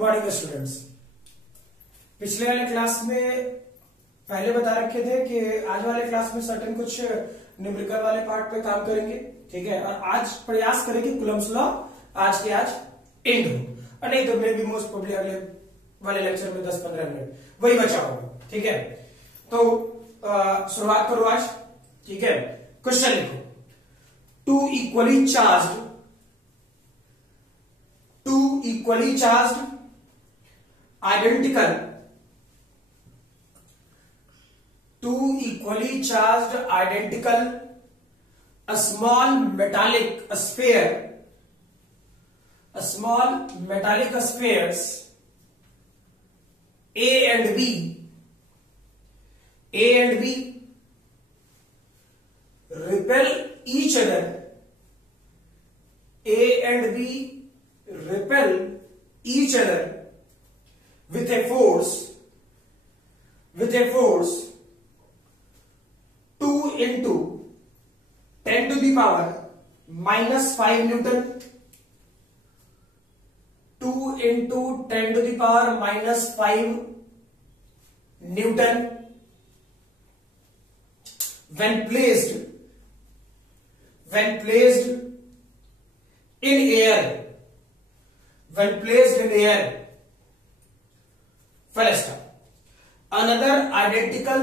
Morning students. पिछले वाले class में पहले बता रखे थे कि आज वाले क्लास में सर्टेन कुछ न्यूमेरिकल वाले पार्ट पे काम करेंगे, ठीक है। और आज प्रयास करेंगे कुलम्स लॉ आज के आज एंड हो, और नहीं तो मे बी मोस्ट प्रोबेबली अगले वाले लेक्चर में 10-15 मिनट वही बचा होगा, ठीक है। तो शुरुआत करो आज, ठीक है। क्वेश्चन लिखो, two equally charged identical small metallic spheres A and B repel each other. A and B repel each other with a force 2 into 10 to the power minus 5 Newton. 2 into 10 to the power minus 5 Newton when placed in air. First, another identical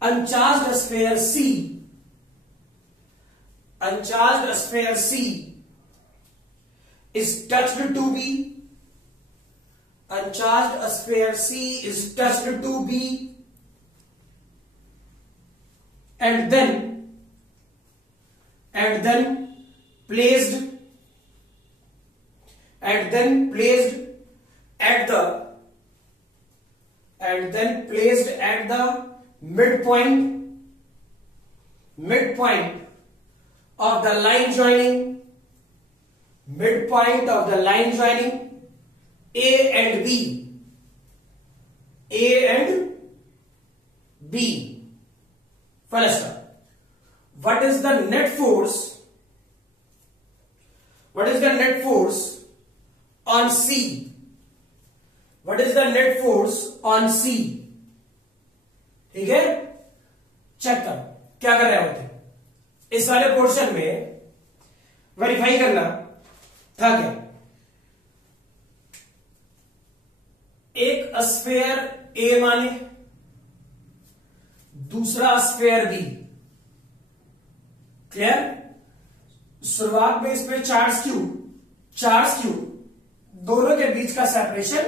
uncharged sphere C is touched to B and then placed at the midpoint of the line joining A and B. First, what is the net force on C? ठीक है, check करो क्या कर रहे होते। इस वाले portion में वेरीफाई करना था क्या, एक स्फीयर ए माने, दूसरा स्फीयर बी। क्लियर? शुरुआत में इसमें चार्ज क्यू दोनों के बीच का सेपरेशन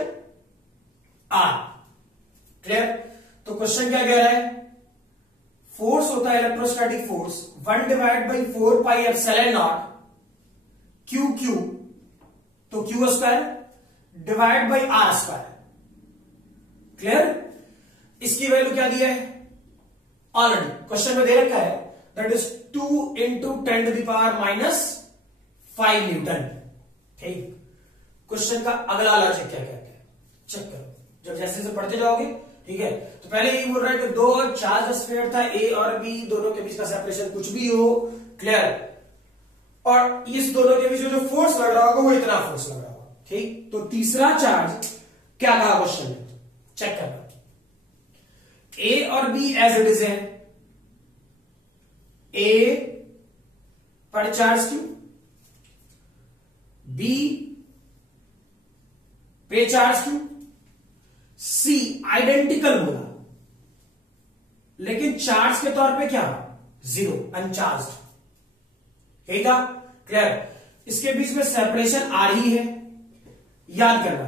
आर। क्लियर? तो क्वेश्चन क्या कह रहा है, फोर्स होता है इलेक्ट्रोस्टैटिक फोर्स 1/4πε0 क्यू तो Q square divide by R square. Clear? इसकी वैल्यू क्या दिया है, ऑलरेडी क्वेश्चन में दे रखा है, that is 2 into 10 to the power minus 5 newton. ठीक, क्वेश्चन का अगला लॉजिक क्या कहते हैं चेक करो जब जैसे से पढ़ते जाओगे, ठीक है। तो पहले ये बोल रहा है कि दो चार्ज स्फीयर था ए और बी, दोनों के बीच का सेपरेशन कुछ भी हो। क्लियर? और इस दोनों के बीच में जो फोर्स लग रहा होगा वो इतना फोर्स लग रहा होगा। ठीक, तो तीसरा चार्ज क्या कहा क्वेश्चन में, चेक करना। ए और बी एज इट इज है, ए पर चार्ज क्यू, बी पे चार्ज क्यू, सी आइडेंटिकल बोला लेकिन चार्ज के तौर पे क्या, जीरो, अनचार्ज। ठीक है? क्लियर? इसके बीच में सेपरेशन आ रही है, याद करना।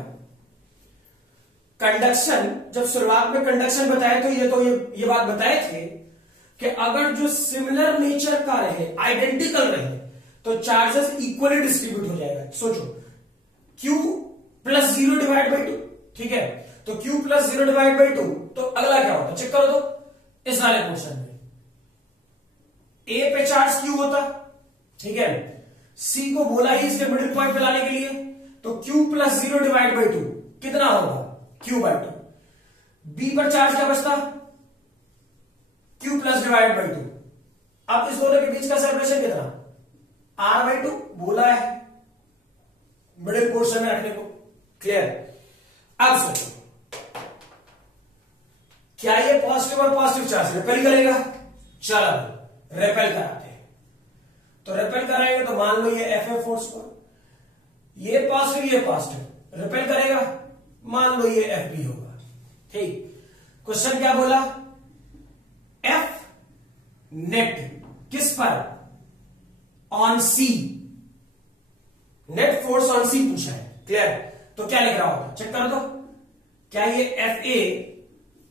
कंडक्शन, जब शुरुआत में कंडक्शन बताए तो ये बात बताए थे कि अगर जो सिमिलर नेचर का रहे, आइडेंटिकल रहे, तो चार्जेस इक्वली डिस्ट्रीब्यूट हो जाएगा। सोचो, Q प्लस 0 डिवाइड बाई 2, ठीक है। तो Q प्लस 0 डिवाइड बाई 2, तो अगला क्या होता, चेक करो तो इस वाले पोर्शन में A पे चार्ज Q होता, ठीक है। C को बोला ही इसके मिडिल पॉइंट पे लाने के लिए, तो Q प्लस 0 डिवाइड बाई 2 कितना होगा, Q बाई 2। B पर चार्ज क्या बचता, Q प्लस डिवाइड बाई 2। अब इस दोनों के बीच का सेपरेशन कितना, R/2 बोला है मिडिल पोर्शन में रखने को। क्लियर? अब सोचो, क्या ये पॉजिटिव और पॉजिटिव चार्ज रिपेल करेगा? चलो रिपेल कराते हैं। तो रिपेल कराएंगे तो मान लो ये F फोर्स को, ये पॉजिटिव रिपेल करेगा, मान लो ये FB होगा। ठीक, क्वेश्चन क्या बोला? F नेट किस पर? On C, net force on C पूछा है। क्लियर? तो क्या लिख रहा होगा, चेक कर दो। क्या ये FA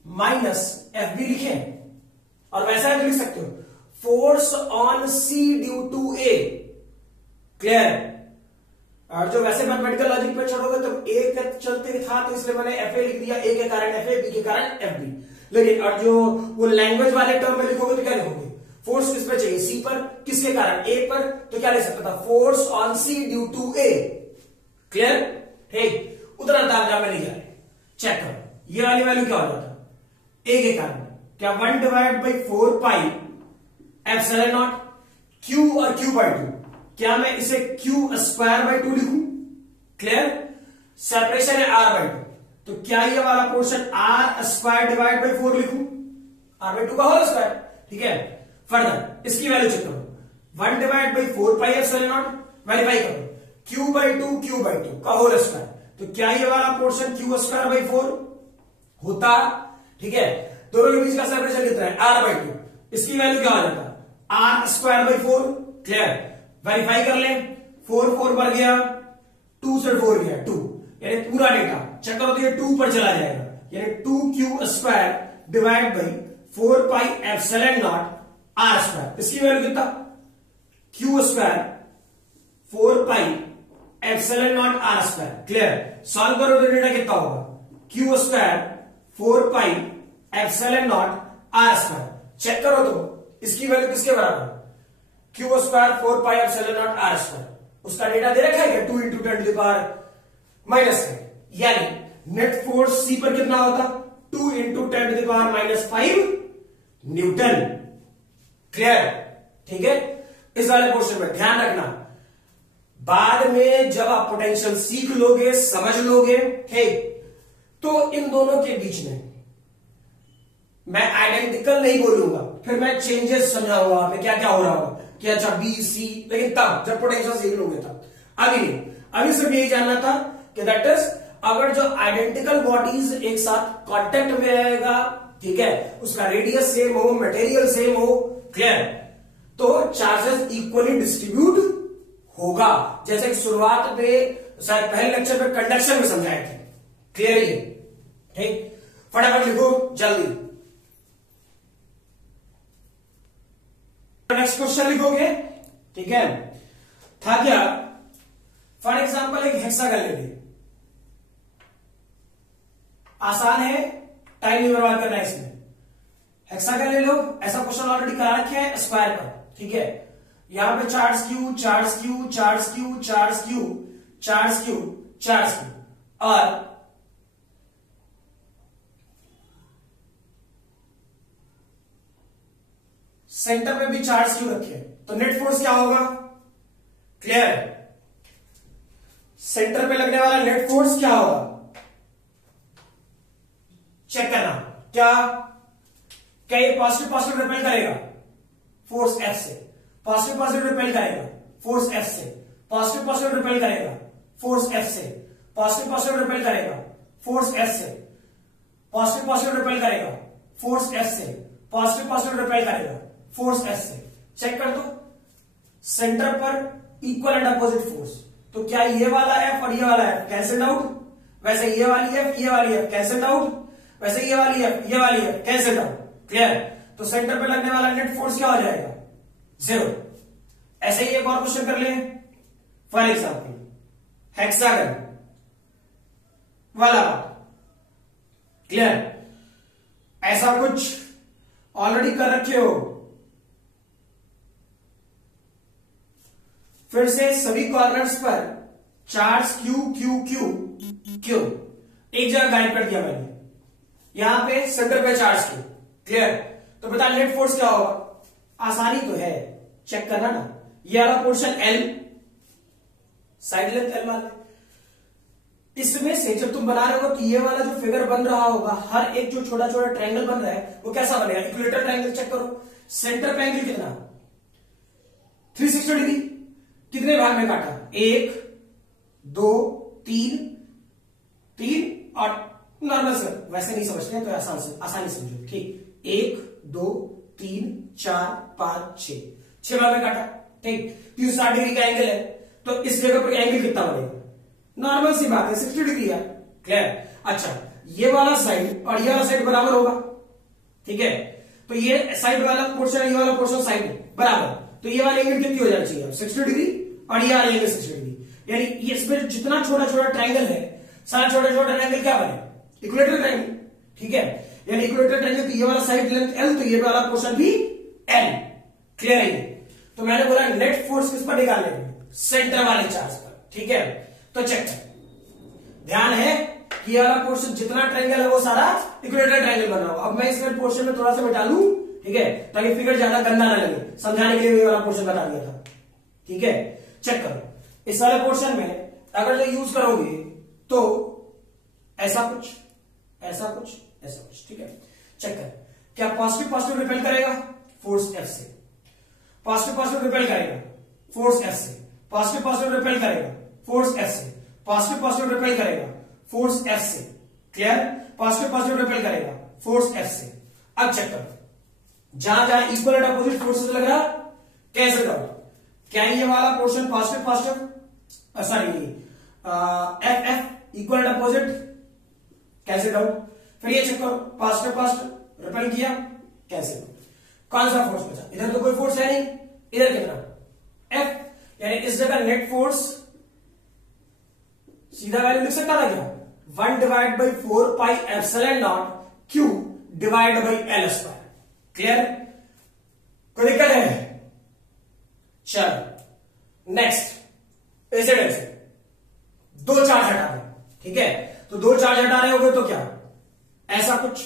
माइनस FB लिखे? और वैसा भी लिख सकते हो, force on C due to A। क्लियर? और जो वैसे मैथमेटिकल लॉजिक पे चढ़ोगे तो A का चलते था तो इसलिए मैंने FA लिख दिया, A के कारण FA, B के कारण FB। लेकिन और जो वो लैंग्वेज वाले टर्म में लिखोगे तो क्या लिखोगे? फोर्स किस पे चाहिए? सी पर। किसके कारण? ए पर। तो क्या लिख सकता था? Force on C due to A. Clear? ठीक, उतना ताजा में नहीं जा रहे। चेक करो ये वाली वैल्यू क्या हो जाता? ए के कारण क्या 1/4 पाई एप्सिलॉन नॉट क्यू और Q/2। क्या मैं इसे Q²/2 लिखूं? क्लियर? सेपरेशन है R/2, तो क्या ये वाला पोर्शन R²/4 लिखूं? R/2 का होल स्क्वायर। ठीक है, फर्दर इसकी वैल्यू चेक करो, 1/4 पाई एप्सिलॉन नॉट, वेरीफाई करो, Q/2 का होल स्क्वायर। तो क्या ये वाला पोर्शन Q²/4 होता? ठीक है, दोनों के बीच का सेपरेशन कितना है? R/2। इसकी वैल्यू क्या हो जाता? R²/4। क्लियर? वेरीफाइ कर ले, 4 बढ़ गया, 2 से 4 गया 2, यानी पूरा डेटा चेक करो तो ये 2 पर चला जाएगा, यानी 2Q² divide by 4 pi epsilon not R²। इसकी वैल्यू कितना? Q² 4 pi epsilon not R²। Clear? Solve करो तो डेटा कितना होगा? Q² 4 pi epsilon not R²। Check करो तो इसकी वैल्यू किसके बराबर? Q² 4 pi epsilon not R²। उसका डेटा दे रखा है 2 × 10⁻⁻⁻⁻, यानी नेट फोर्स सी पर कितना होता? 2 × 10⁻⁻5 न्यूटन। क्लियर? ठीक है, इस वाले पोर्शन में ध्यान रखना, बाद में जब आप पोटेंशियल सीख लोगे, समझ लोगे, ठीक, तो इन दोनों के बीच में मैं आइडेंटिकल नहीं बोलूंगा, फिर मैं चेंजेस समझाऊंगा वहां पे क्या क्या हो रहा होगा कि अच्छा बी सी, लेकिन तब जब पोटेंशियल सीख लोगे तब, अभी नहीं। अभी सिर्फ यही जानना था कि दैट इज अगर जो आइडेंटिकल बॉडीज एक साथ कांटेक्ट में रहेगा, ठीक है, उसका रेडियस सेम हो, मटेरियल सेम हो, क्लियर, तो चार्जेस इक्वली डिस्ट्रीब्यूट होगा, जैसे शुरुआत में शायद पहले लेक्चर में कंडक्शन में समझाए थे। क्लियर ही? ठीक, फटाफट लिखो जल्दी। नेक्स्ट क्वेश्चन लिखोगे, ठीक है, था क्या? फॉर एग्जाम्पल एक हेक्सागन ले ली, आसान है, टाइम नहीं बर्बाद करना है इसमें। हेक्सागन ले लो, ऐसा क्वेश्चन ऑलरेडी करा रखे हैं स्क्वायर पर, ठीक है, यहां पे charge Q, charge Q, charge Q, charge Q, charge Q, charge Q, और सेंटर में भी चार्ज क्यू रखे, तो नेट फोर्स क्या होगा? क्लियर? सेंटर पे लगने वाला नेट फोर्स क्या होगा? चेक करना, क्या ये पॉजिटिव पॉजिटिव रिपेल करेगा? फोर्स F से। पॉजिटिव पॉजिटिव रिपेल करेगा, फोर्स F से। पॉजिटिव पॉजिटिव रिपेल करेगा, फोर्स F से। पॉजिटिव पॉजिटिव रिपेल करेगा, फोर्स F से। पॉजिटिव पॉजिटिव रिपेल करेगा, फोर्स F से। पॉजिटिव पॉजिटिव रिपेल करेगा, फोर्स F से। चेक कर दो, सेंटर पर इक्वल एंड अपोजिट फोर्स, तो क्या ये वाला F और ये वाला F कैंसिल आउट? वैसे ये वाली F, ये वाली F कैंसिल आउट, वैसे ये वाली F, ये वाली F कैंसिल आउट। क्लियर? तो सेंटर पे लगने वाला नेट फोर्स क्या हो जाएगा? 0। ऐसे ही एक और क्वेश्चन कर ले, फॉर एग्जाम्पल हेक्सागन वाला। क्लियर? ऐसा कुछ ऑलरेडी कर रखे हो, फिर से सभी कॉर्नर्स पर charge Q Q Q Q, एक जगह गाइड कर दिया मैंने, यहां पे सेंटर पे चार्ज क्यू। क्लियर? तो बता नेट फोर्स क्या होगा? आसानी तो है, चेक करना ना, ये वाला portion L, side length L मान ले। इसमें से जब तुम बना रहे हो तो ये वाला जो फिगर बन रहा होगा, हर एक जो छोटा छोटा ट्रायंगल बन रहा है वो कैसा बनेगा, इक्विलेटरल ट्रायंगल। चेक करो, सेंटर का एंगल कितना, 360 डिग्री। कितने भाग में काटा, 1 2 3 3 और नॉर्मल से वैसे नहीं समझते हैं तो आसानी समझो, ठीक। 1 2 3 4 5 6 भाग में काटा, ठीक। 360 डिग्री का एंगल है तो इस जगह पर एंगल कितना बनेगा, नॉर्मल सी बात है 60 डिग्री है, क्लियर। अच्छा, ये वाला साइड और ये वाला साइड बराबर होगा, ठीक है। तो ये साइड वाला पोर्शन, ये वाला पोर्शन साइड बराबर, तो ये वाला एंगल कितनी हो जानी चाहिए, 60 डिग्री और ये वाला एंगल 60 डिग्री। यानी इसमें जितना छोटा छोटा ट्रायंगल है, सारा छोटा छोटा ट्रायंगल क्या बने, इक्विलेटरल ट्रायंगल, ठीक है। यानी इक्विलेटरल ट्रायंगल, तो ये वाला साइड लेंथ L, तो ये वाला पोर्शन भी L, क्लियर है। तो मैंने बोला नेट फोर्स किस पर निकालने, सेंटर वाले चार्ज पर, ठीक है। तो चेक कर, ध्यान है कि ये वाला पोर्शन जितना ट्रायंगल है वो सारा इक्विलेटरल ट्रायंगल बन रहा हो। अब मैं इस पोर्शन में थोड़ा सा मिटा लूं, ठीक है, ताकि फिगर ज्यादा गंदा ना लगे, समझाने के लिए ये वाला पोर्शन बता दिया था, ठीक है। चेक करो, इस वाले पोर्शन में अगर जो यूज करोगे तो ऐसा कुछ ऐसा कुछ ऐसा कुछ, ठीक है। चेक कर, क्या पॉजिटिव पॉजिटिव रिपेल करेगा, फोर्स F से, पॉजिटिव पॉजिटिव रिपेल करेगा, फोर्स F से, पॉजिटिव पॉजिटिव रिपेल करेगा, फोर्स F से, पॉजिटिव पॉजिटिव रिपेल करेगा, फोर्स F से, क्लियर। पॉजिटिव पॉजिटिव रिपेल करेगा, फोर्स F से। अब चेक करो, जहां जहां इक्वल एंड अपोजिट फोर्सेस लग रहा, कैंसिल आउट। क्या ये वाला portion positive positive, sorry F F equal and opposite, cancel out. फिर ये चेक करो, पॉजिटिव पॉजिटिव रिपेल किया, कैंसिल आउट। कौन सा फोर्स बचा, इधर तो कोई फोर्स है नहीं, इधर कितना F, यानी इस जगह नेट फोर्स सीधा वैल्यू लिख सकता था क्या, 1 divide by 4 pi epsilon not Q divide by L square, clear. कोई दिक्कत है, चलो नेक्स्ट। ऐसे दो चार्ज हटा दो, ठीक है। तो दो चार्ज हटा रहे होगे तो क्या, ऐसा कुछ,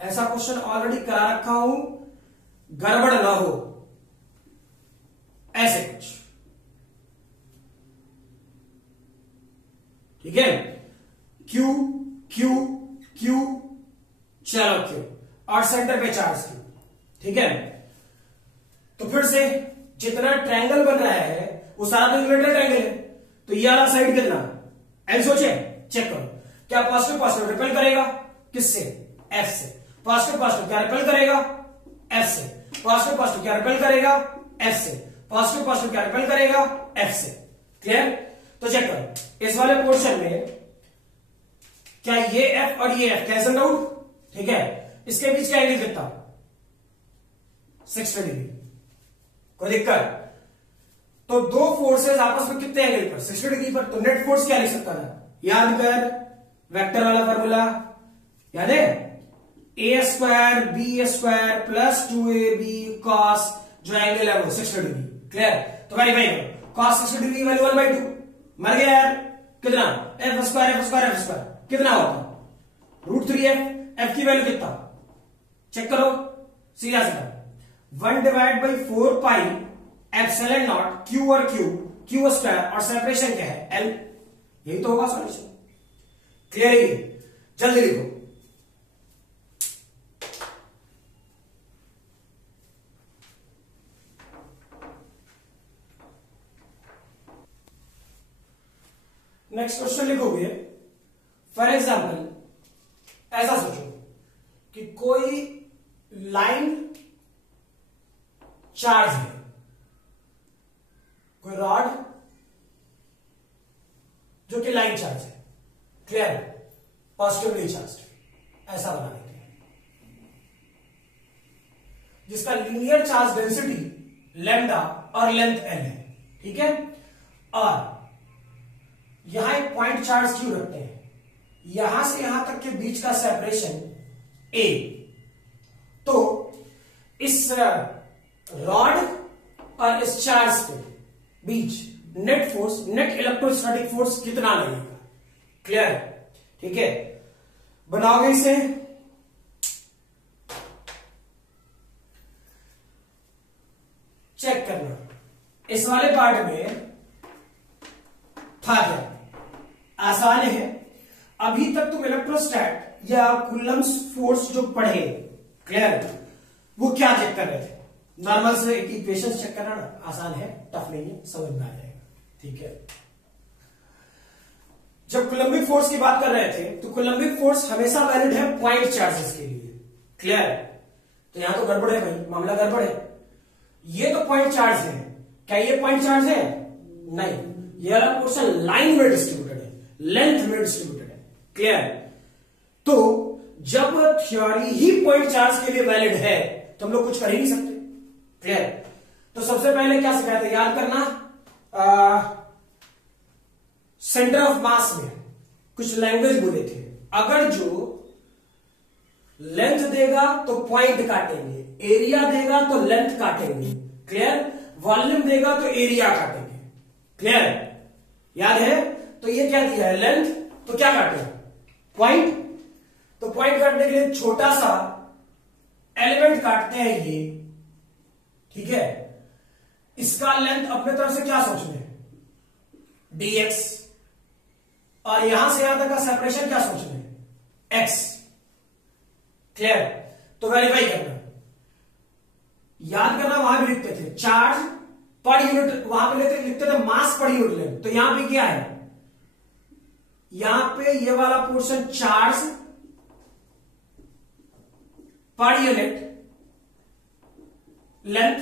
ऐसा क्वेश्चन ऑलरेडी करा रखा हूं, गड़बड़ ना हो, ऐसे कुछ, ठीक है। Q Q Q, चलो Q और सेंटर पे चार्ज Q, ठीक है। तो फिर से जितना ट्रायंगल बन रहा है वो सारा तो इक्विलेटरल ट्रायंगल है, तो ये वाला साइड कितना L सोचे, चेक करो, क्या पॉजिटिव पॉजिटिव रिपेल करेगा, किससे, F से। पॉजिटिव पॉजिटिव क्या रिपेल करेगा, F से। पॉजिटिव पॉजिटिव क्या रिपेल करेगा, F से। पॉजिटिव पॉजिटिव क्या रिपेल करेगा, F से, क्लियर। तो चेक करो, इस वाले पोर्शन में क्या ये F और ये F कैंसल आउट, ठीक है। इसके बीच क्या एंगल कितना, 60 डिग्री, कोई दिक्कत। तो दो फोर्सेस आपस में कितने एंगल पर, 60 डिग्री पर। तो नेट फोर्स क्या लिख सकता था, याद कर वेक्टर वाला फॉर्मूला, याद है, A square B square plus 2ab cos, जो एंगल है वो 60 डिग्री, क्लियर। तो वेरीफाई करो, कॉस 60 डिग्री वैल्यू 1/2, मर गया यार, कितना, एफ स्क्वायर कितना होता, √3f, f की वैल्यू कितना, चेक करो, सीधा सीधा 1 divide by 4 pi epsilon not Q और Q स्क्वायर, और सेपरेशन क्या है L, यही तो होगा सॉल्यूशन, क्लियर है। जल्दी लिखो, नेक्स्ट क्वेश्चन लिखोगे। फॉर एग्जाम्पल ऐसा सोचो कि कोई लाइन चार्ज है, कोई रॉड जो कि लाइन चार्ज है, क्लियर, पॉजिटिवली चार्ज, ऐसा बना देते हैं, जिसका लीनियर चार्ज डेंसिटी लैम्डा और लेंथ L है, ठीक है। और यहां एक पॉइंट चार्ज क्यों रखते हैं, यहां से यहां तक के बीच का सेपरेशन A, तो इस रॉड और इस चार्ज के बीच net force, net electrostatic force कितना लगेगा, क्लियर, ठीक है। बनाओगे इसे, चेक करना, इस वाले पार्ट में था क्या, आसान है। अभी तक तुम इलेक्ट्रोस्टैट या कूलम्ब्स फोर्स जो पढ़े, क्लियर, वो क्या चेक कर रहे थे, नॉर्मल से इक्वेशन चेक करना ना, आसान है, टफ नहीं है, समझ में आ जाएगा, ठीक है। जब कूलम्बिक फोर्स की बात कर रहे थे तो कूलम्बिक फोर्स हमेशा वैलिड है पॉइंट चार्जेस के लिए, क्लियर। तो यहां तो गड़बड़ है भाई, मामला गड़बड़ है। ये तो पॉइंट चार्ज है, क्या ये पॉइंट चार्ज है? नहीं, ये वाला पोर्शन लाइन में डिस्ट्रीब्यूटेड है, लेंथ में डिस्ट्रीब्यूटेड है, क्लियर। तो जब थ्योरी ही पॉइंट चार्ज के लिए वैलिड है तो हम लोग कुछ कर ही नहीं सकते, क्लियर। तो सबसे पहले क्या सिखाया था, याद करना, सेंटर ऑफ मास में कुछ लैंग्वेज बोले थे। अगर जो लेंथ देगा तो पॉइंट काटेंगे, एरिया देगा तो लेंथ काटेंगे, क्लियर। वॉल्यूम देगा तो एरिया काटेंगे, क्लियर, याद है। तो ये क्या दिया है, लेंथ, तो क्या काटे, पॉइंट। तो पॉइंट काटने के लिए छोटा सा एलिमेंट काटते हैं ये, ठीक है। इसका लेंथ अपने तरफ से क्या सोचना है, dx, और यहां से यहां तक का सेपरेशन क्या सोचना है, x, क्लियर। तो वेरीफाई करना, याद करना, वहां भी लिखते थे चार्ज पर यूनिट, वहां पे लिखते थे मास पर यूनिट लेंथ। तो यहां पे क्या है, यहां पे ये वाला portion charge per unit length,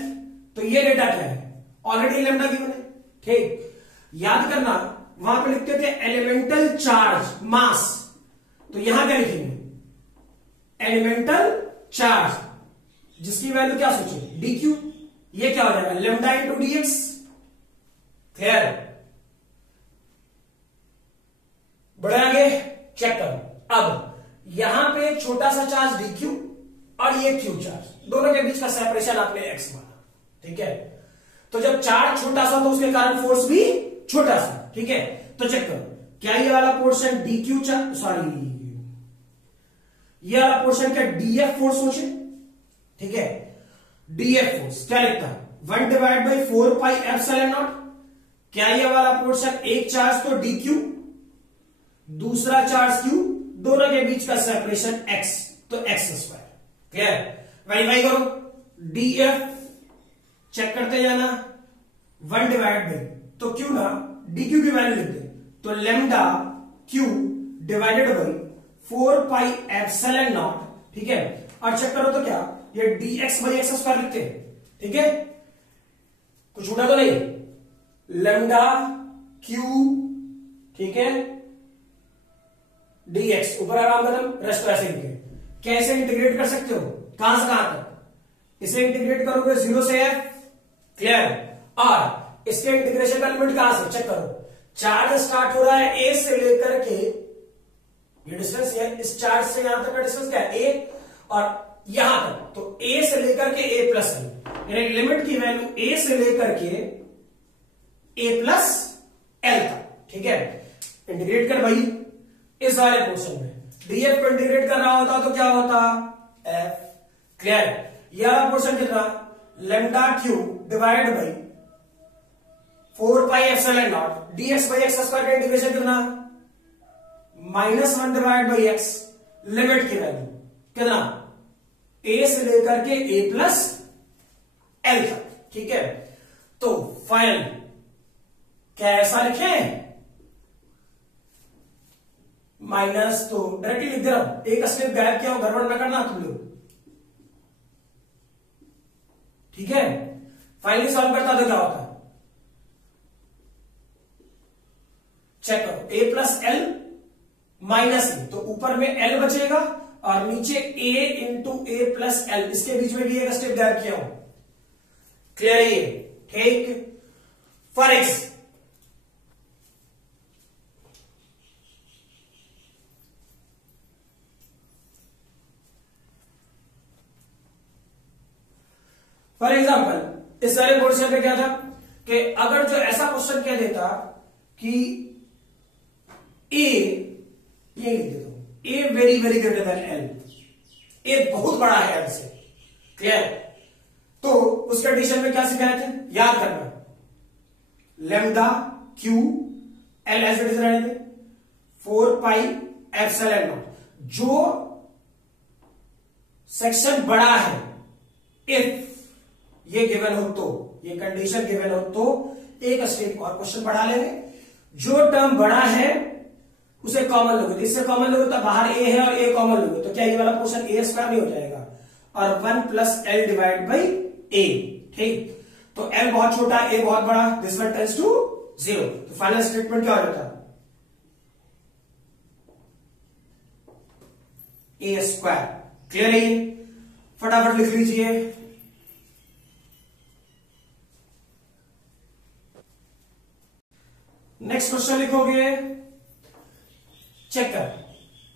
तो ये डेटा क्या है, ऑलरेडी लैम्डा गिवन है, ठीक। याद करना, वहां पे लिखते थे एलिमेंटल चार्ज मास, तो यहां क्या लिखेंगे, एलिमेंटल चार्ज, जिसकी वैल्यू क्या सोचे, dq। ये क्या हो जाएगा, लैम्डा इंटू dx, क्लियर। बढ़े आगे, चेक करो। अब यहां पे एक छोटा सा चार्ज dq और ये q चार्ज, दोनों के बीच का सेपरेशन आपने x माना, ठीक है। तो जब चार्ज छोटा सा तो उसके कारण फोर्स भी छोटा सा, ठीक है। तो चेक करो, क्या ये वाला पोर्शन dq चार्ज, सॉरी, ये वाला पोर्शन क्या df फोर्स सोचे, ठीक है। df फोर्स क्या लिखता है, 1 divide by 4 pi epsilon not. क्या ये वाला पोर्शन एक चार्ज तो dq, दूसरा चार्ज q, दोनों के बीच का सेपरेशन x, तो x स्क्वायर, क्लियर। वेरीफाई करो, df चेक करते जाना, 1 डिवाइड बाई, तो q ना dq की वैल्यू लिखते, तो lambda q divided by 4 pi epsilon not, ठीक है। और चेक करो तो क्या, ये dx बाई एक्स स्क्वायर लिखते हैं, ठीक है, कुछ उठा तो नहीं, लेमडा q, ठीक है, dx ऊपर आराम कदम, रेस्ट को ऐसे लिखे। कैसे इंटीग्रेट कर सकते हो, कहां से कहां तक, इसे इंटीग्रेट करोगे 0 से f, क्लियर। और इसके इंटीग्रेशन का लिमिट कहां से, चेक करो, चार्ज स्टार्ट हो रहा है a से लेकर के, ये डिस्टेंस है, इस चार्ज से यहां तक का डिस्टेंस क्या है, a, और यहां तक, तो a से लेकर के a प्लस एल, यानी लिमिट की वैल्यू a से लेकर के a प्लस एल तक, ठीक है। इंटीग्रेट कर भाई इस वाले पोर्शन में, df को इंटीग्रेट कर रहा होता तो क्या होता, f, क्लियर। यह वाला पोर्शन कितना, lambda Q divide by 4 pi epsilon not, dx by x square का इंटीग्रेशन कितना, -1 डिवाइड बाई x, लिमिट की वैल्यू कितना, a से लेकर के a प्लस एल तक, ठीक है। तो फाइनल क्या ऐसा लिखें, माइनस, तो डायरेक्टली लिख दे रहा हूं, एक स्टेप गायब किया हो, गड़बड़ ना करना तुम लोग, ठीक है। फाइनली सॉल्व करता तो क्या होता है, चेक करो, a प्लस एल माइनस ए, तो ऊपर में एल बचेगा और नीचे a into A plus L, इसके बीच में भी एक स्टेप गायब किया हूं, क्लियर है ये, ठीक। फॉर एक्स, फॉर एग्जाम्पल इस सारे पोर्शन में क्या था कि अगर जो ऐसा क्वेश्चन कह देता कि ए, ये लिख देता हूं, A very very greater than L, A बहुत बड़ा है एल से, क्लियर। तो उस कंडीशन में क्या सिखाए थे, याद करना, lambda Q L as it is रहने दे 4 पाई एप्सिलॉन नॉट। जो सेक्शन बड़ा है, इफ ये गिवन हो तो, ये कंडीशन गिवन हो तो एक स्टेप और क्वेश्चन बढ़ा लेंगे। जो टर्म बड़ा है उसे कॉमन लोगे, इससे कॉमन लोगे तो बाहर ए है और ए कॉमन लोगे तो क्या ये वाला पोर्शन ए स्क्वायर नहीं हो जाएगा, और 1 प्लस एल डिवाइड बाई ए। ठीक, तो एल बहुत छोटा, ए बहुत बड़ा, दिस वन टेंड्स टू 0। तो फाइनल स्टेटमेंट क्या हो जाता है, ए स्क्वायर। क्लियर है ये? फटाफट लिख लीजिए। नेक्स्ट क्वेश्चन लिखोगे, चेक कर।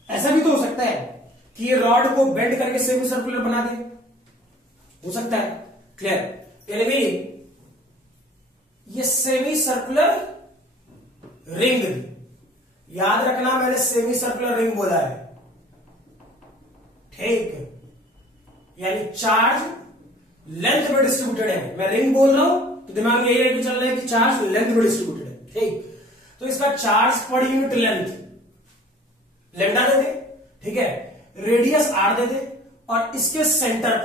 ऐसा भी तो हो सकता है कि ये रॉड को बेंड करके सेमी सर्कुलर बना दे, हो सकता है। क्लियर? यानी ये सेमी सर्कुलर रिंग, याद रखना मैंने सेमी सर्कुलर रिंग बोला है। ठीक, यानी चार्ज लेंथ में डिस्ट्रीब्यूटेड है। मैं रिंग बोल रहा हूं तो दिमाग में यही लेके चल रहा है कि चार्ज लेंथ में डिस्ट्रीब्यूटेड है। ठीक, तो इसका charge per unit length lambda दे दे, ठीक है, रेडियस आर दे दे, और इसके सेंटर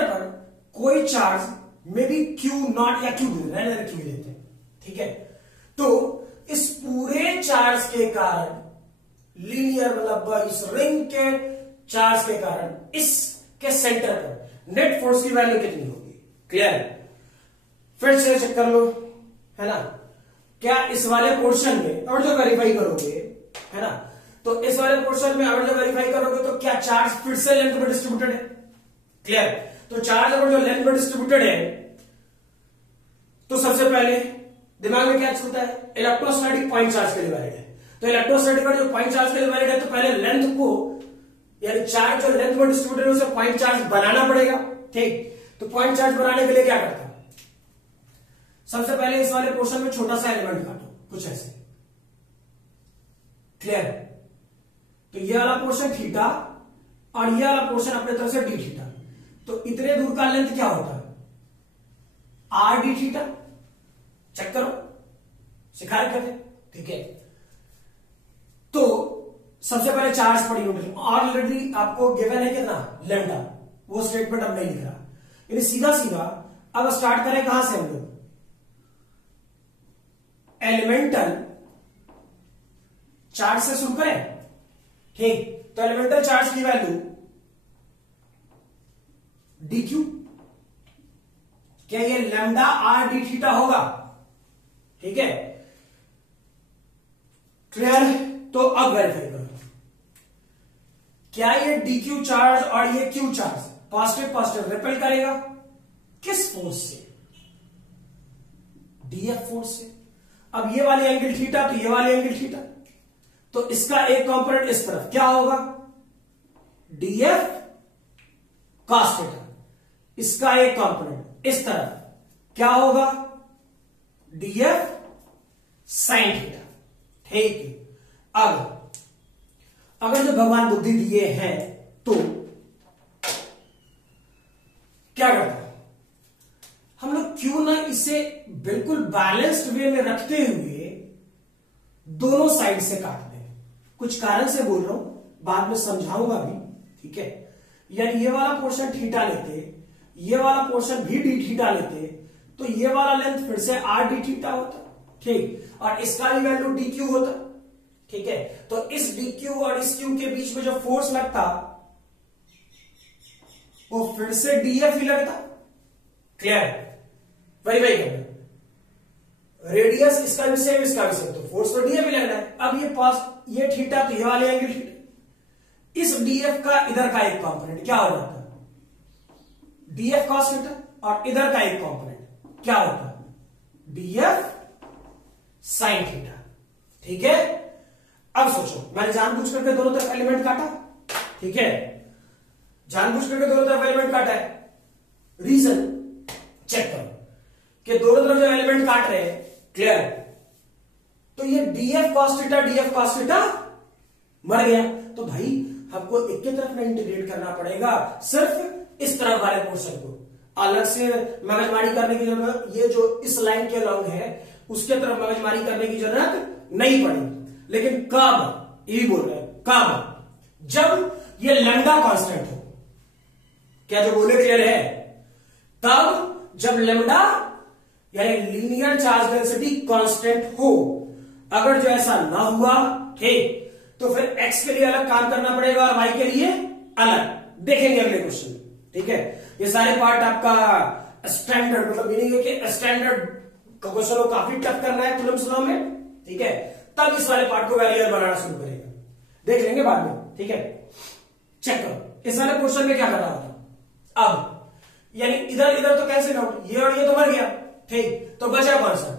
पर कोई charge may be Q not या क्यू रहने क्यू देते हैं। ठीक है, तो इस पूरे चार्ज के कारण, लीनियर मतलब इस रिंग के चार्ज के कारण इसके सेंटर पर नेट फोर्स की वैल्यू कितनी होगी। क्लियर? फिर से चेक कर लो, है ना। क्या इस वाले पोर्शन में और जो वेरीफाई करोगे, है ना, तो इस वाले पोर्शन में अगर जो वेरीफाई करोगे तो क्या चार्ज फिर से लेंथ में डिस्ट्रीब्यूटेड है। क्लियर? तो चार्ज अगर जो लेंथ में डिस्ट्रीब्यूटेड है तो सबसे पहले दिमाग में क्या चलता है, इलेक्ट्रोस्टैटिक पॉइंट चार्ज के लिए वैलिड है। तो इलेक्ट्रोस्टैटिक जो पॉइंट चार्ज के लिए वैलिड है तो पहले लेंथ को, यानी चार्ज जो लेंथ में डिस्ट्रीब्यूटेड है उसे पॉइंट चार्ज बनाना पड़ेगा। ठीक, तो पॉइंट चार्ज बनाने के लिए क्या करता है, सबसे पहले इस वाले पोर्शन में छोटा सा एलिमेंट काटो, कुछ ऐसे। क्लियर? तो ये वाला पोर्शन थीटा और ये वाला पोर्शन अपने तरफ से डी थीटा, तो इतने दूर का लेंथ क्या होता है, आर डी थीटा। चेक करो, सिखा रखे थे। ठीक है, तो सबसे पहले चार्ज पर यूनिट ऑलरेडी आपको गिवन है कितना, लेमडा, वो स्टेटमेंट अब नहीं लिख रहा। यानी सीधा सीधा अब स्टार्ट करें कहां से हम लोग, एलिमेंटल चार्ज से शुरू करें। ठीक, तो एलिमेंटल चार्ज की वैल्यू डी क्यू, क्या ये लैम्डा आर डी थीटा होगा। ठीक है, क्लियर? तो अब वेरीफाई करो, क्या ये डी क्यू चार्ज और ये Q charge positive positive repel करेगा, किस फोर्स से, डीएफ फोर्स से। अब ये वाली एंगल थीटा तो ये वाली एंगल थीटा, तो इसका एक कंपोनेंट इस तरफ क्या होगा, डीएफ कॉस थीटा, इसका एक कंपोनेंट इस तरफ क्या होगा, डीएफ साइन थीटा। ठीक है, अब अगर जो भगवान बुद्धि दिए हैं तो क्या करता है, हम लोग क्यों ना इसे बिल्कुल बैलेंस्ड वे में रखते हुए दोनों साइड से काट दें। कुछ कारण से बोल रहा हूं, बाद में समझाऊंगा भी। ठीक है, यानी ये वाला पोर्शन थीटा लेते, ये वाला पोर्शन भी डी थीटा लेते, तो ये वाला लेंथ फिर से आर डी थीटा होता। ठीक, और इसका भी वैल्यू डी क्यू होता। ठीक है, तो इस डी क्यू और इस क्यू के बीच में जो फोर्स लगता वो फिर से डीएफ ही लगता। क्लियर? वेरीफाई करना, रेडियस इसका भी सेम इसका भी सेम, तो फोर्स तो डीएफ ही लगना है। अब ये थीटा तो ये वाले एंगल थीटा, इस डीएफ का इधर का एक कंपोनेंट क्या हो जाता है, डीएफ कॉस थीटा, और इधर का एक कंपोनेंट क्या होता है, डीएफ साइन थीटा। ठीक है, अब सोचो, मैंने जानबूझ करके दोनों तरफ एलिमेंट काटा। ठीक है, जानबूझ करके दोनों तरफ एलिमेंट काटा है, रीजन चेक करो कि दोनों तरफ जो एलिमेंट काट रहे हैं, क्लियर, तो ये डीएफ कॉस थीटा मर गया, तो भाई हमको एक की तरफ में इंटीग्रेट करना पड़ेगा, सिर्फ इस तरफ वाले पोर्शन को। अलग से मगजमारी करने की जरूरत, ये जो इस लाइन के अलॉन्ग है उसके तरफ मगजमारी करने की जरूरत नहीं पड़ेगी। लेकिन कब, ये बोल रहे हैं कब, जब ये लैम्डा कांस्टेंट हो। क्या जो बोले क्लियर है? तब जब लैम्डा यानी लीनियर चार्ज डेंसिटी कांस्टेंट हो। अगर जो ऐसा ना हुआ, ठीक, तो फिर x के लिए अलग काम करना पड़ेगा और y के लिए अलग। देखेंगे अगले क्वेश्चन। ठीक है, ये सारे पार्ट आपका स्टैंडर्ड, मतलब मीनिंग है कि स्टैंडर्ड क्वेश्चन को काफी टफ करना है कूलम्ब्स लॉ में। ठीक है, तब इस वाले पार्ट को वैल्यूअर बनाना शुरू करेगा, देख लेंगे बाद में। ठीक है, चेक करो इस वाले क्वेश्चन में क्या कर रहा था। अब यानी इधर इधर तो कैंसिल आउट, ये और ये तो मर गया। ठीक, तो बचा कौन सा?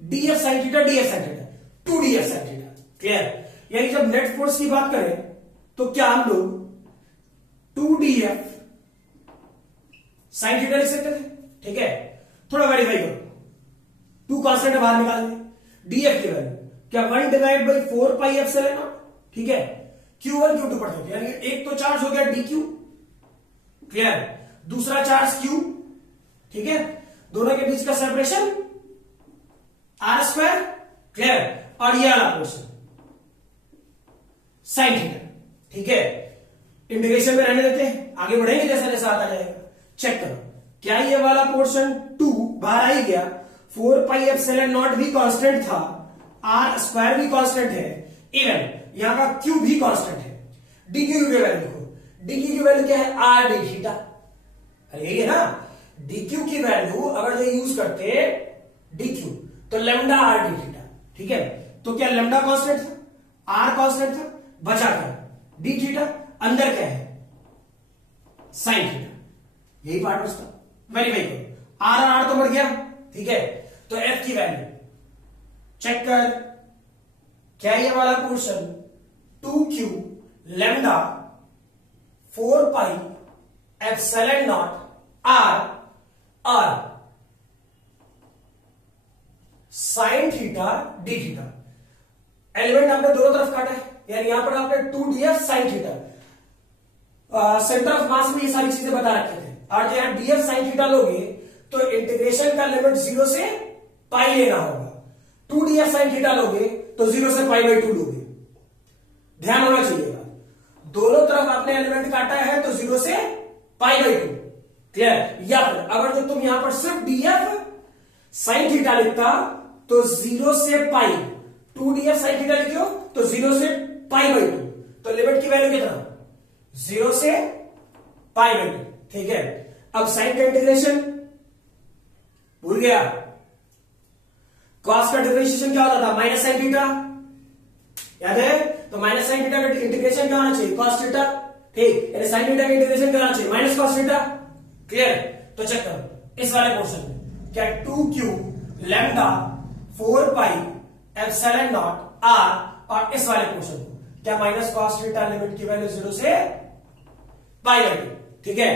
df sin theta, df sin theta, 2df sin theta. Clear? यानी जब नेट फोर्स की बात करें तो क्या हम लोग 2df sin थीटा लिख सकते थे। ठीक है, थोड़ा वेरीफाई करो, 2 कांस्टेंट बाहर निकाल दें। df की वैल्यू क्या 1 divide by 4 pi epsilon not. ठीक है, q1 q2 पढ़ते थे, यानी एक तो चार्ज हो गया dq, क्लियर, दूसरा चार्ज q। ठीक है, दोनों के बीच का सेपरेशन r स्क्वायर, क्लियर, और ये वाला पोर्शन साइन थीटा। ठीक है, इंटीग्रेशन में रहने देते हैं, आगे बढ़ेंगे जैसा जैसा आता जाएगा। चेक करो, क्या ये वाला पोर्शन 2 बाहर आ ही गया, 4 पाई एप्सिलॉन नॉट भी कांस्टेंट था, r स्क्वायर भी कांस्टेंट है, इवन यहां का q भी कांस्टेंट है। dq की वैल्यू देखो, dq की वैल्यू क्या है? r d theta. अरे यही है ना, dq की वैल्यू अगर जो यूज करते dq तो लैम्डा r d थीटा। ठीक है, तो क्या लैम्डा कांस्टेंट था, r कांस्टेंट था, बचा क्या d थीटा, अंदर क्या है साइन थीटा, यही पार्ट उसका। वेरीफाई करो, r और r तो मर गया। ठीक है, तो f की वैल्यू चेक कर, क्या ये वाला portion 2q lambda 4 pi epsilon not r और sine theta D theta. Element आपने दोनों तरफ काटा है, यानी यहां पर आपने 2df sine theta, centre of mass में ये सारी चीजें बता रखे थे। और जो यहां df साइन थीटा लोगे तो इंटीग्रेशन का लिमिट 0 से पाई लेना होगा। 2df साइन थीटा लोगे तो 0 से पाई बाई 2 लोगे। ध्यान होना चाहिए, दोनों तरफ आपने एलिमेंट काटा है तो 0 से पाई बाई 2, क्लियर। या फिर अगर जो तुम यहां पर सिर्फ df साइन थीटा लिखता तो 0 से पाई, 2df साइन थीटा लिखो तो 0 से पाई बाई 2, तो लिमिट की वैल्यू कितना? 0 से पाई बाई 2। ठीक है, अब साइन का इंटीग्रेशन भूल गया, कॉस का डिफरेंशिएशन क्या होता था? माइनस साइन थीटा, याद है? तो माइनस साइन थीटा का इंटीग्रेशन क्या होना चाहिए? Cos theta. ठीक, यानी साइन थीटा का इंटीग्रेशन क्या होना चाहिए? Minus cos theta. क्लियर? तो चेक करो इस वाले पोर्शन में, क्या 2q lambda 4 pi epsilon not r, और इस वाले पोर्शन को क्या माइनस कॉस थीटा, लिमिट की वैल्यू 0 से पाई बाई 2। ठीक है,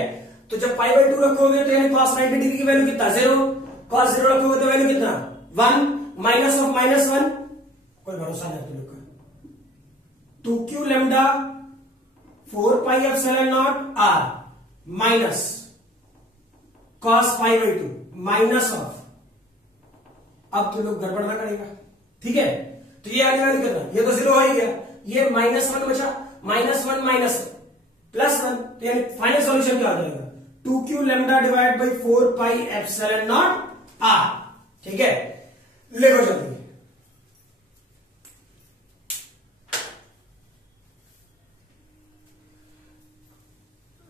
तो जब पाई बाई 2 रखोगे तो यानी कॉस 90 डिग्री की वैल्यू कितना? 0। कॉस 0 रखोगे तो वैल्यू कितना? 1, माइनस ऑफ -1, कोई भरोसा नहीं तुम लोग का। 2q lambda 4 pi epsilon not r minus cos pi by 2 minus of, अब तुम लोग गड़बड़ ना करेगा। ठीक है, तो ये आने वाली कितना? ये तो 0 हो ही गया, ये -1 बचा, -1 माइनस +1, तो यानी फाइनल सॉल्यूशन क्या आ जाएगा? 2q lambda divide by 4 pi epsilon not r। ठीक है, लिखो जल्दी।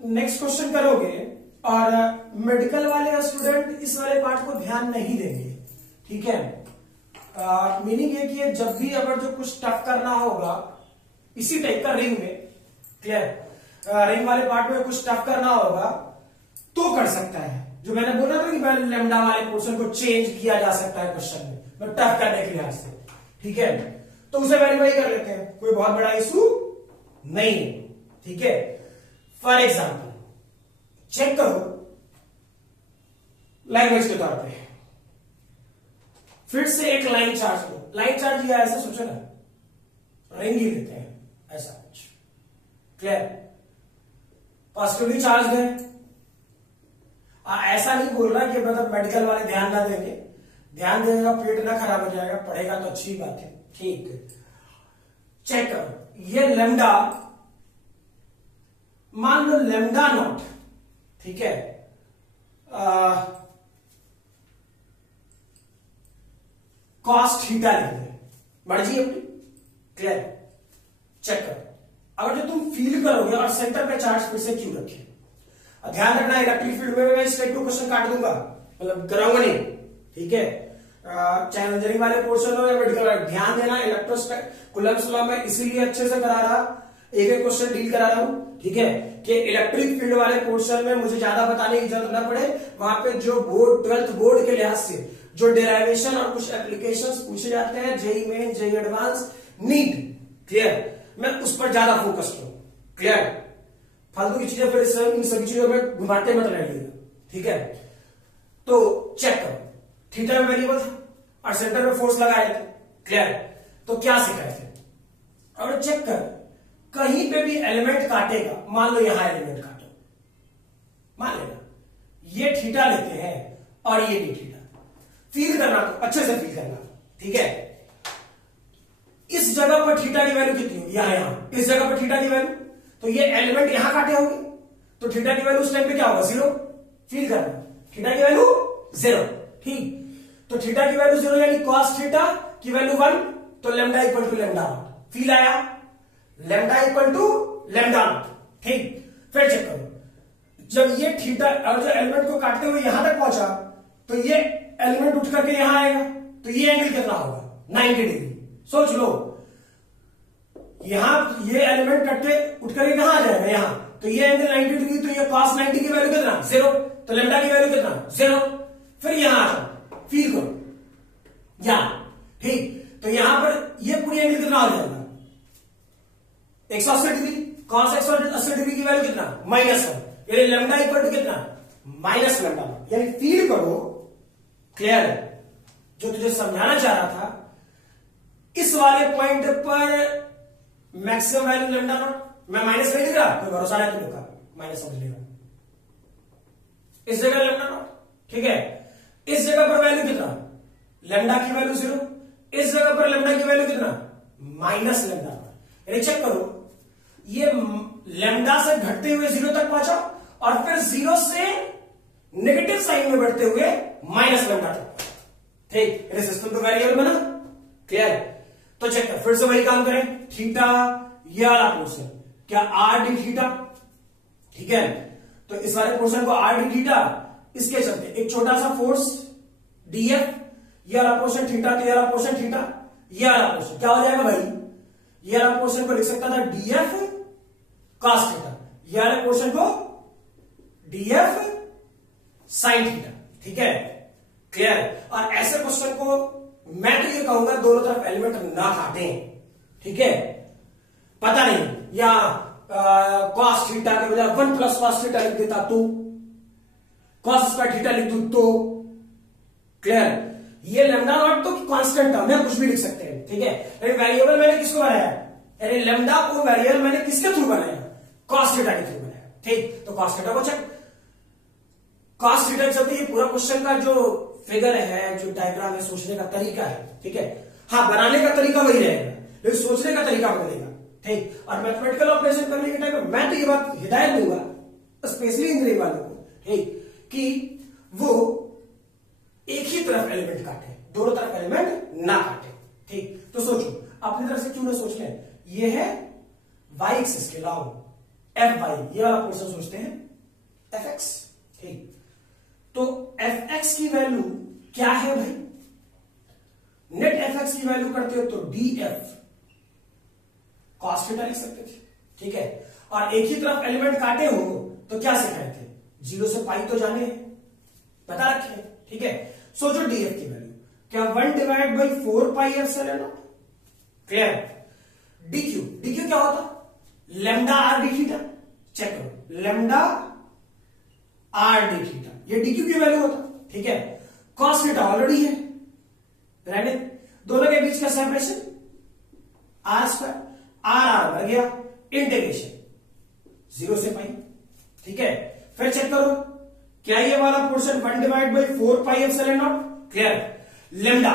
नेक्स्ट क्वेश्चन करोगे, और मेडिकल वाले स्टूडेंट इस वाले पार्ट को ध्यान नहीं देंगे। ठीक है, मीनिंग है कि जब भी अगर जो कुछ टफ करना होगा इसी टाइप का रिंग में, क्लियर, रिंग वाले पार्ट में कुछ टफ करना होगा तो कर सकता है। जो मैंने बोला था कि लैम्डा वाले पोर्शन को चेंज किया जा सकता है क्वेश्चन में, टफ करने के लिहाज से। ठीक है, तो उसे वेरीफाई कर लेते हैं, कोई बहुत बड़ा इशू नहीं है। ठीक है, फॉर एग्जाम्पल चेक करो लैंग्वेज के तौर पे, फिर से एक लाइन चार्ज लो। लाइन चार्ज लिया ऐसा सोचो ना, रिंग ही लेते हैं ऐसा कुछ, क्लियर, पॉजिटिवली चार्ज है, ऐसा नहीं बोल रहा कि मतलब मेडिकल वाले ध्यान ना देंगे, ध्यान देगा पेट ना खराब हो जाएगा, पढ़ेगा तो अच्छी बात है। ठीक है, चेक करो, ये लेमडा, मान लो लेमडा नॉट, ठीक है, कॉस थीटा लिख दे, मर्जी अपनी, क्लियर। चेक करो, अगर जो तुम फील करोगे और सेंटर पे चार्ज फिर से क्यों रखे, ध्यान रखना इलेक्ट्रिक फील्ड में मैं स्ट्रेट टू क्वेश्चन काट दूंगा, मतलब कराऊंगा नहीं, ठीक है, चाहे इंजीनियरिंग वाले पोर्शन हो या मेडिकल वाले, ध्यान देना इलेक्ट्रोस्टैटिक कूलम्ब्स लॉ में इसीलिए अच्छे से करा रहा, एक एक क्वेश्चन डील करा रहा हूं, ठीक है, कि इलेक्ट्रिक फील्ड वाले पोर्शन में मुझे ज्यादा बताने की जरूरत ना पड़े, वहां पे जो बोर्ड 12th बोर्ड के लिहाज से जो डेराइवेशन और कुछ एप्लीकेशंस पूछे जाते हैं, JEE Main, JEE advance, NEET, clear, मैं उस पर ज्यादा फोकस करूं, क्लियर। फालतू की चीजें फिर इन सभी चीजों में घुमाते मत रहिएगा, ठीक है। तो चेक करो, थीटा में वेरिएबल था और सेंटर में फोर्स लगाए थे, क्लियर। तो क्या सिखाए थे, और चेक कर, कहीं पे भी एलिमेंट काटेगा, मान लो यहां एलिमेंट काटो, मान लेना ये थीटा लेते हैं और ये भी थीटा, फील करना, तो अच्छे से फील करना, ठीक है। इस जगह पर थीटा की वैल्यू कितनी होगी, यहां इस जगह पर थीटा की वैल्यू, तो ये एलिमेंट यहां काटे होंगे, तो थीटा की वैल्यू उस टाइम पे क्या होगा, 0, फील करना, थीटा की वैल्यू 0, ठीक। तो थीटा की वैल्यू 0 यानी cos थीटा की वैल्यू 1, तो lambda equal to lambda naught, feel आया, lambda equal to lambda naught, ठीक। फिर चेक करो, जब ये थीटा और जो एलिमेंट को काटते हुए यहां तक पहुंचा, तो ये एलिमेंट उठ करके यहां आएगा, तो ये एंगल कितना होगा, 90 डिग्री। सोच लो, यहां ये एलिमेंट कटते उठ करके कहां आ जाएगा, यहां, तो ये एंगल 90 डिग्री, तो ये cos 90 की वैल्यू कितना, 0, तो लेमडा की वैल्यू कितना, 0। फिर यहां आ जाओ, फील करो यहां, ठीक। तो यहां पर ये पूरी एंगल कितना हो जाएगा, 180 डिग्री, cos 180 डिग्री की वैल्यू कितना, -1, यानी लेमडा इक्वल टू कितना, माइनस लेमडा, यानी फील करो, क्लियर। जो तुझे समझाना चाह रहा था, इस वाले पॉइंट पर मैक्सिमम वैल्यू लेमडा नॉट, मैं माइनस नहीं लिख रहा, कोई भरोसा नहीं तुम लोग का, माइनस समझ लेगा, इस जगह लेमडा नॉट, ठीक है। इस जगह पर वैल्यू कितना, लेमडा की वैल्यू 0, इस जगह पर लेमडा की वैल्यू कितना, माइनस लेमडा नॉट, यानी चेक करो, ये लेमडा से घटते हुए 0 तक पहुंचा और फिर 0 से नेगेटिव साइन में बढ़ते हुए माइनस लेमडा तक, ठीक। सिस्टम तो वेरिएबल बना, क्लियर। तो चेक कर, फिर से वही काम करें, थीटा ये वाला पोर्शन क्या आर डी थीटा, ठीक है। तो इस वाले पोर्शन को आर डी थीटा, इसके चलते एक छोटा सा फोर्स डीएफ, ये वाला पोर्शन थीटा, तो ये वाला पोर्शन थीटा, ये वाला पोर्शन क्या हो जाएगा भाई, ये वाला पोर्शन को लिख सकता था डीएफ cos थीटा, ये वाले पोर्शन को डीएफ साइन थीटा, ठीक है, क्लियर। और ऐसे क्वेश्चन को मैं तो ये कहूंगा दोनों तरफ एलिमेंट ना काटें, ठीक है। पता नहीं, या cos थीटा के बजाय 1 + cos थीटा लिख देता तो, cos स्क्वायर थीटा लिख दूं तो, क्लियर। ये लेमडा नॉट तो कांस्टेंट टर्म है, कुछ भी लिख सकते हैं, ठीक है। लेकिन वेरिएबल मैंने किसको बनाया, यानी लेमडा को वेरिएबल मैंने किसके थ्रू बनाया, cos थीटा के थ्रू बनाया, ठीक। तो cos थीटा को चेक, cos थीटा के चलते ये पूरा क्वेश्चन का जो फिगर है, जो डायग्राम है, सोचने का तरीका है, ठीक है। हाँ, बनाने का तरीका वही रहेगा, लेकिन सोचने का तरीका बदलेगा, ठीक। और मैथमेटिकल ऑपरेशन करने के टाइम में मैं तो ये बात हिदायत दूंगा स्पेशली इंजीनियरिंग वालों को, ठीक, कि वो एक ही तरफ एलिमेंट काटे, दोनों तरफ एलिमेंट ना काटे, ठीक। तो सोचो, अपनी तरफ से क्यों ना सोच लें, ये है y एक्सिस के लॉन्ग, एफ वाई, ये वाला पोर्शन सोचते हैं एफ एक्स, ठीक। तो एफ एक्स की वैल्यू क्या है भाई, नेट एफ एक्स की वैल्यू करते हो तो डी एफ cos थीटा लिख सकते थे, ठीक है। और एक ही तरफ एलिमेंट काटे हो तो क्या सिखाए थे, 0 से पाई तो जाने बता रखे, ठीक है। सोचो डीएफ की वैल्यू क्या, 1/4 pi epsilon naught, clear. Dq क्या होता, lambda R D theta, check करो, लेमडा आर डी थीटा, ये डीक्यू की वैल्यू होता, ठीक है। cos थीटा ऑलरेडी है, रहने दोनों के बीच का सेपरेशन आर स्क्वायर, आर बढ़ गया, इंटीग्रेशन 0 से पाई, ठीक है। फिर चेक करो, क्या ये वाला portion 1 divide by 4 pi epsilon naught? Clear. Lambda,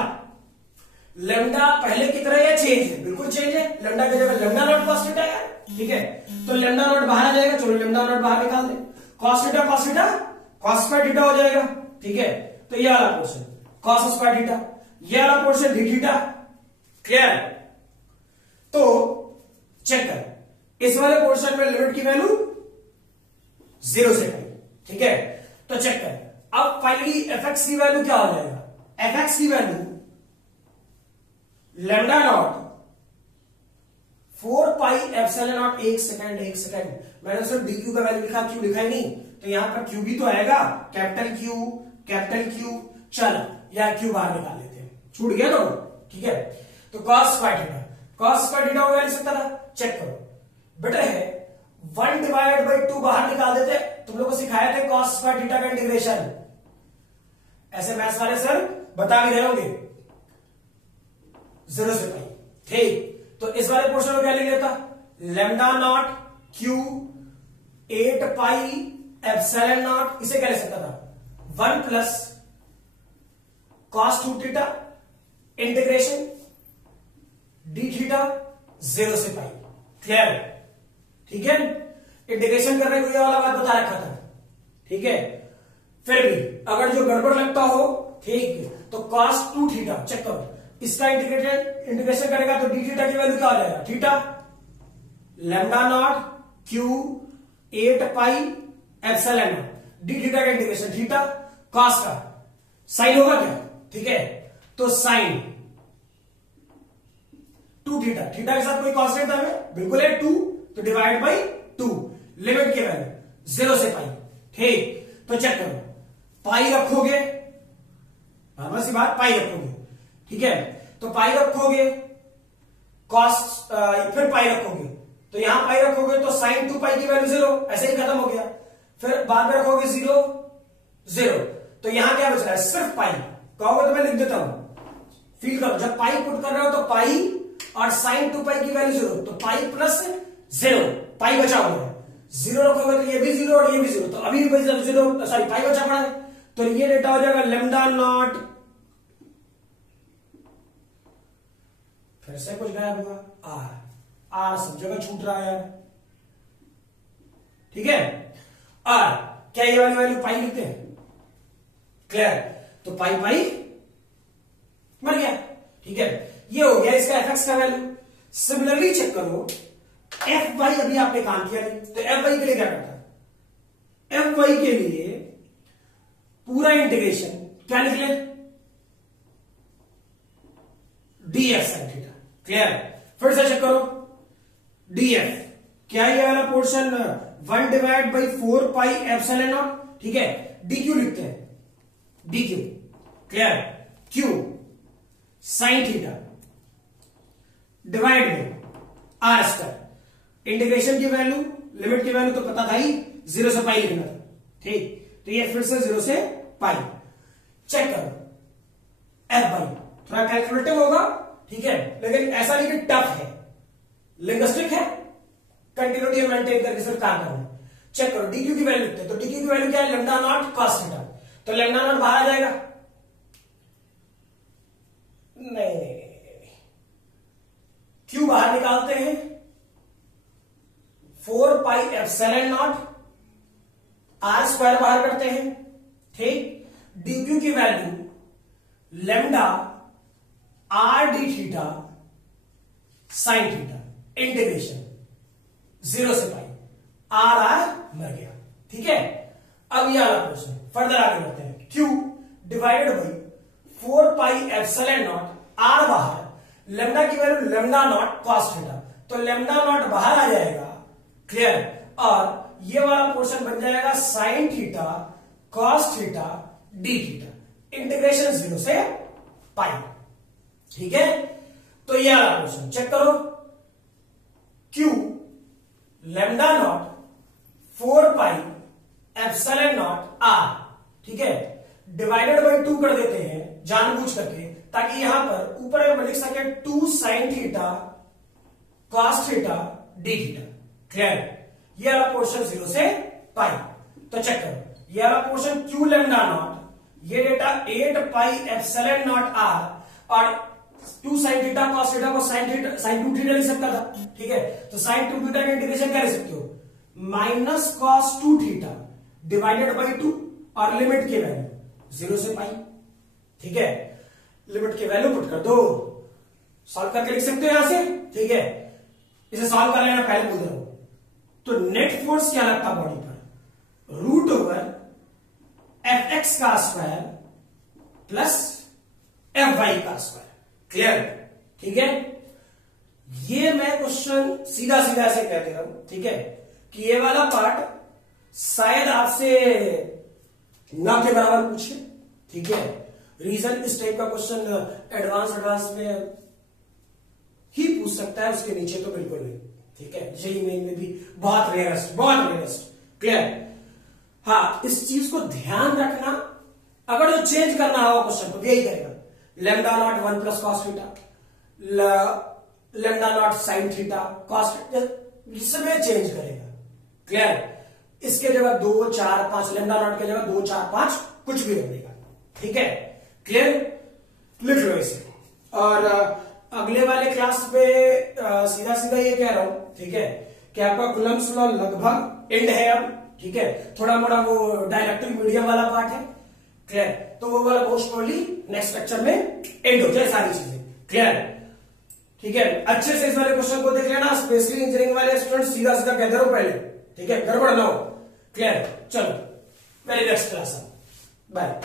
lambda पहले की तरह या चेंज है? बिल्कुल चेंज है। लेमडा की जगह लेमडा नॉट कॉस थीटा है, ठीक है। तो लेमडा नॉट बाहर आ जाएगा, चलो लेमडा नॉट बाहर निकाल दे। Cos theta cos theta cos square theta हो जाएगा, ठीक है। तो ये वाला पोर्शन कॉस स्क्वायर थीटा, ये वाला पोर्शन डी थीटा। क्लियर। तो चेक कर, इस वाले पोर्शन में लिमिट की वैल्यू 0 से पाई, ठीक है। तो चेक कर, अब फाइनली एफ एक्स की वैल्यू क्या हो जाएगा? एफ एक्स की value lambda naught 4 pi epsilon not. एक सेकंड, मैंने सिर्फ डी क्यू का वैल्यू लिखा, क्यू लिखा ही नहीं, तो यहां पर क्यू भी तो आएगा, कैपिटल क्यू। चल या क्यू बाहर निकाल लेते हैं, छूट गया ना, ठीक है। तो cos square theta, cos square theta हो सकता था। चेक करो बेटा, है 1 डिवाइड बाई 2 बाहर निकाल देते। तुम लोग को सिखाए थे कॉस स्क्वायर थीटा का इंटीग्रेशन, ऐसे मैथ्स वाले सर बता भी रहे होंगे, 0 से पाई, ठीक। तो इस वाले पोर्शन को क्या लिख लेता? Lambda naught Q 8 pi epsilon not, इसे क्या लिख सकता था? 1 plus cos 2 theta integration D theta 0 से पाई। क्लियर, ठीक है। इंटीग्रेशन करने को ये वाला बात बता रखा था, ठीक है। फिर भी अगर जो गड़बड़ लगता हो, ठीक, तो cos 2 थीटा, चेक करो, इसका इंटीग्रेशन करेगा तो डी थीटा की वैल्यू क्या हो जाएगा? Theta lambda naught Q 8 pi epsilon not, D theta का इंटीग्रेशन थीटा, cos का साइन होगा क्या? ठीक है, तो साइन 2 थीटा, थीटा के साथ कोई कांस्टेंट था बिल्कुल है 2, तो डिवाइड बाई 2, लिमिट की वैल्यू 0 से पाई, ठीक। तो चेक करो, पाई रखोगे, नॉर्मल सी बात, पाई रखोगे, ठीक है। तो पाई रखोगे, कॉस फिर पाई रखोगे, तो यहां पाई रखोगे तो साइन 2 पाई की वैल्यू 0, ऐसे ही खत्म हो गया। फिर बाद में रखोगे 0 0, तो यहां क्या बच रहा है? सिर्फ पाई। कहोगे तो मैं लिख देता हूं, फील करो, जब पाई पुट कर रहे हो तो पाई और साइन 2 पाई की वैल्यू 0, तो पाई प्लस 0, पाई बचा हुआ है, 0 रखोगे तो ये भी 0 और ये भी 0, तो अभी भी 0, सॉरी पाई बचा पड़ा है, तो ये डेटा हो जाएगा लेमडा नॉट, फिर से कुछ गायब हुआ, आर सब जगह छूट रहा है यार, ठीक है। आर क्या ये वाली वैल्यू पाई लिखते हैं? क्लियर, तो पाई पाई मर गया, ठीक है। ये हो गया इसका एफ एक्स का वैल्यू। सिमिलरली चेक करो, एफ वाई अभी आपने काम किया नहीं, तो एफ वाई के लिए क्या करता है? एफ वाई के लिए पूरा इंटीग्रेशन क्या निकले? D F sine theta. Clear, फिर से चेक करो, डी एफ क्या ये वाला portion 1 divide by 4 pi epsilon not, ठीक है। डी क्यू लिखते हैं, D Q, clear, Q sine theta divide में आर स्क्वायर, इंटीग्रेशन की वैल्यू, लिमिट की वैल्यू तो पता था ही, 0 से पाई लिखना था, ठीक। तो ये फिर से 0 से पाई। चेक करो, एफ बाई थोड़ा कैलकुलेटिव होगा, ठीक है, लेकिन ऐसा नहीं कि टफ है, लिंग्विस्टिक है, कंटिन्यूटी मेंटेन करके सिर्फ काम करना है। चेक करो, डी क्यू की वैल्यू लिखते हैं, तो डी क्यू की वैल्यू क्या है? लेमडा नॉट कॉस थीटा, तो लेमडा नॉट बाहर आ जाएगा, नहीं, क्यू बाहर निकालते हैं, 4 pi epsilon naught, R square बाहर करते हैं, ठीक। डी क्यू की value lambda R D theta sine theta, integration 0 से पाई, आर मर गया, ठीक है। अब यह वाला क्वेश्चन फर्दर आगे बढ़ते हैं, Q divided by 4 pi epsilon naught, R बाहर, लेमडा की value lambda naught cos theta, तो लेमडा नॉट बाहर आ जाएगा, क्लियर, और ये वाला पोर्शन बन जाएगा sine theta cos theta D theta, integration 0 से पाई, ठीक है। तो ये वाला क्वेश्चन चेक करो, Q lambda naught 4 pi epsilon naught R, ठीक है, डिवाइडेड बाई 2 कर देते हैं जानबूझ करके, ताकि यहां पर ऊपर में लिख सके 2 sign theta cos theta D theta. Clear, ये वाला पोर्शन 0 से पाई। तो चेक करो, ये वाला पोर्शन क्यू लैम्डा नॉट, ये डेटा 8 पाई एप्सिलॉन नॉट आर और 2 sin थीटा cos थीटा को sin 2 थीटा लिख सकता था, ठीक है। तो sin 2 थीटा का इंटीग्रेशन क्या लिख सकते हो, minus cos 2 theta divided by 2 और लिमिट की वैल्यू 0 से पाई, ठीक है। लिमिट की वैल्यू पुट कर दो, सॉल्व करके लिख सकते हो यहां से, ठीक है। इसे सॉल्व कर लेना, पहले बोल रहा हूं। तो नेट फोर्स क्या लगता बॉडी पर, रूट ओवर एफ एक्स का स्क्वायर प्लस एफ वाई का स्क्वायर। क्लियर, ठीक है। ये मैं क्वेश्चन सीधा सीधा ऐसे कह दे रहा हूं, ठीक है, कि ये वाला पार्ट शायद आपसे ना के बराबर पूछे, ठीक है। रीजन इस टाइप का क्वेश्चन एडवांस में ही पूछ सकता है, उसके नीचे तो बिल्कुल नहीं, ठीक है। जेईई मेन में भी बहुत रेयरेस्ट। क्लियर। हाँ, इस चीज को ध्यान रखना, अगर जो चेंज करना हो क्वेश्चन तो यही करेगा, lambda naught 1 plus cos theta, lambda naught sign theta cos, इसमें चेंज करेगा। क्लियर। इसके जगह 2 4 5, लैम्डा नॉट के जगह 2 4 5 कुछ भी रख देगा, ठीक है। क्लियर, लिख लो इसे। और अगले वाले क्लास पे सीधा सीधा ये कह रहा हूं, ठीक है, कि आपका कूलम्ब्स लॉ लगभग एंड है अब, ठीक है। थोड़ा मोड़ा वो डायरेक्टिव मीडियम वाला पार्ट है, क्लियर। तो वो वाला मोस्ट प्रोबेबली नेक्स्ट लेक्चर में एंड हो जाए सारी चीजें, क्लियर, ठीक है। अच्छे से इस वाले क्वेश्चन को देख लेना, स्पेशली इंजीनियरिंग वाले स्टूडेंट सीधा सीधा कहते रहो पहले, ठीक है, गड़बड़ ना हो। क्लियर, चलो, वेरी नेक्स्ट क्लास, बाय।